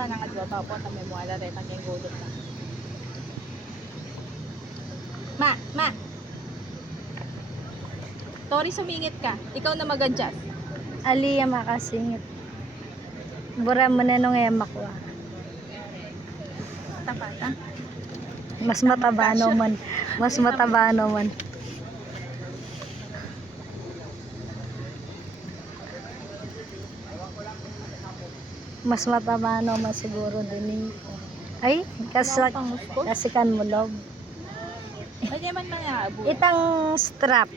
Tanang adwa pa po na may muala rin ang yung gulot na. Ma! Tori, sumingit ka. Ikaw na mag-adjust. Aliya makasingit. Bura mo na nung makuha. Tapata. Mas mataba naman. Mas mataba naman. Mas mataba naman siguro din. Ay, kasikan mo love. Hindi man mangyabot. Itang strap.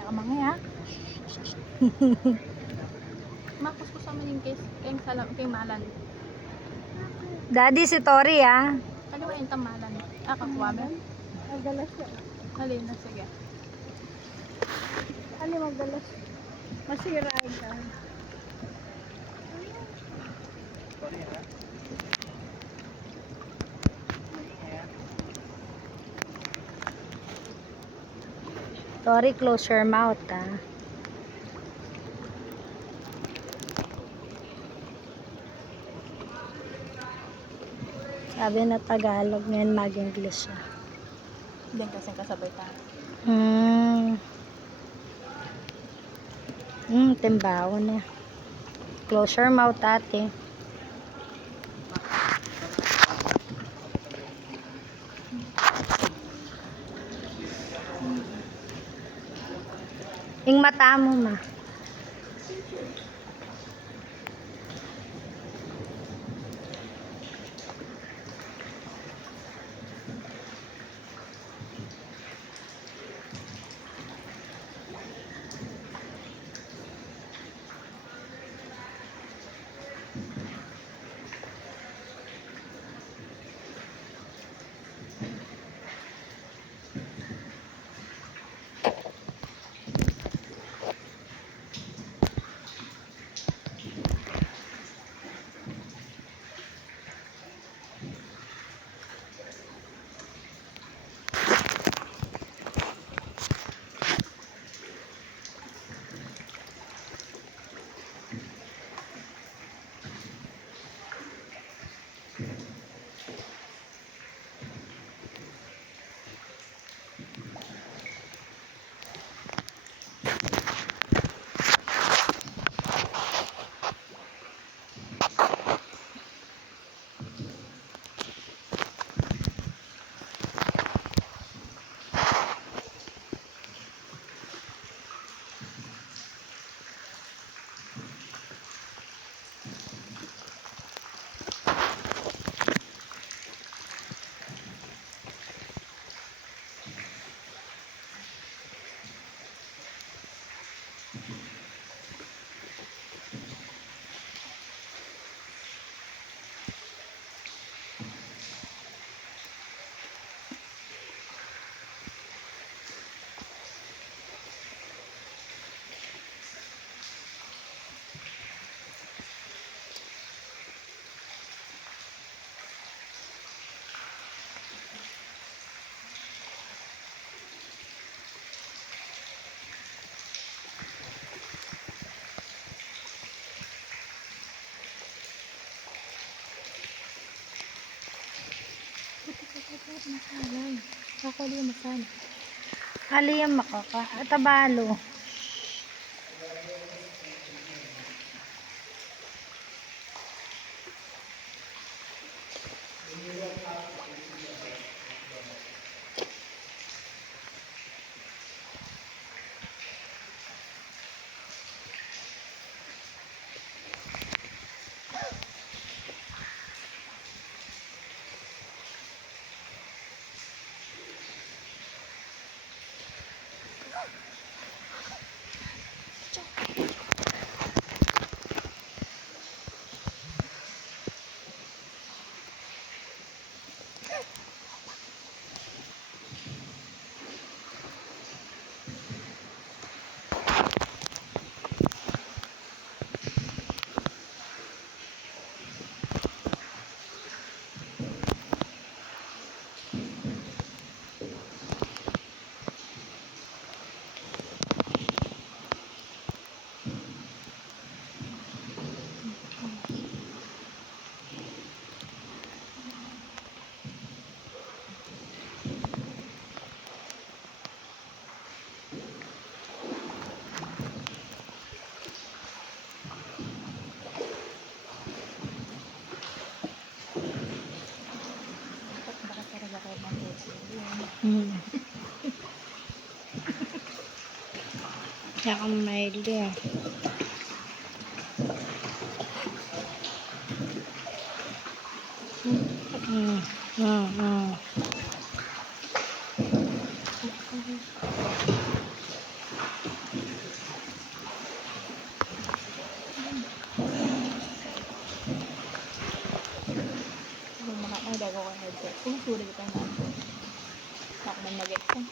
Nakamangay ha. Makus ko sa maning case. Kayong malan. Daddy si Tori ah. Ano ba yung tamalan? Kakuha mo? Magalas siya. Halin na, sige. Ano magalas? Masirain ka. Tori, close your mouth ah. Sabi na Tagalog, ngayon mag-English siya. Hindi kasi kasabay tayo. Timbaw na. Close your mouth, ate. Yung mata mo, ma. Ako din masan. Aliyam makaka. Tabalo. Hmm. Kaya kang maili ah. Hmm. Hmm. Ay, bago ko headset. Sumusuri kita na ako. Ako man mag-exam.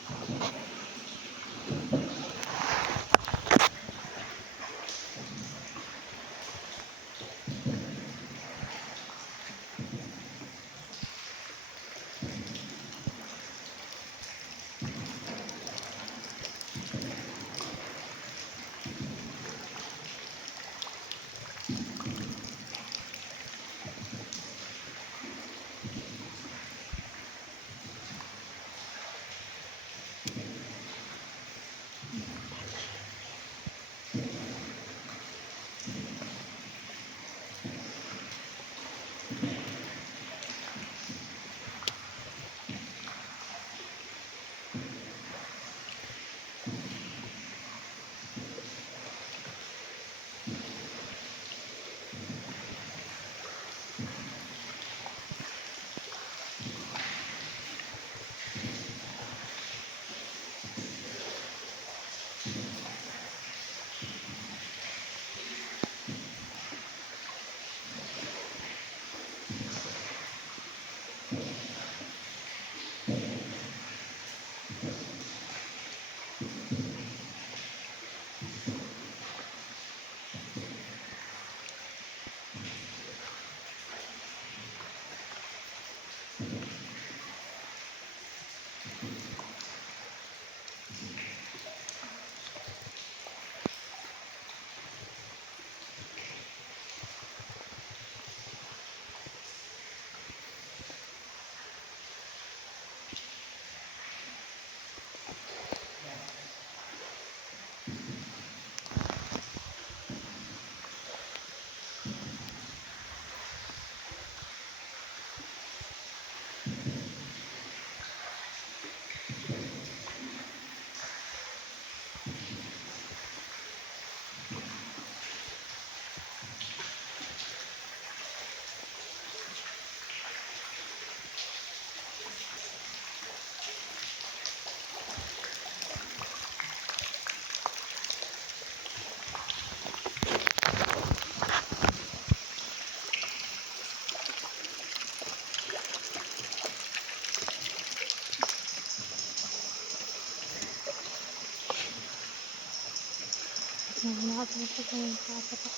Nakapasok ko yung papatak.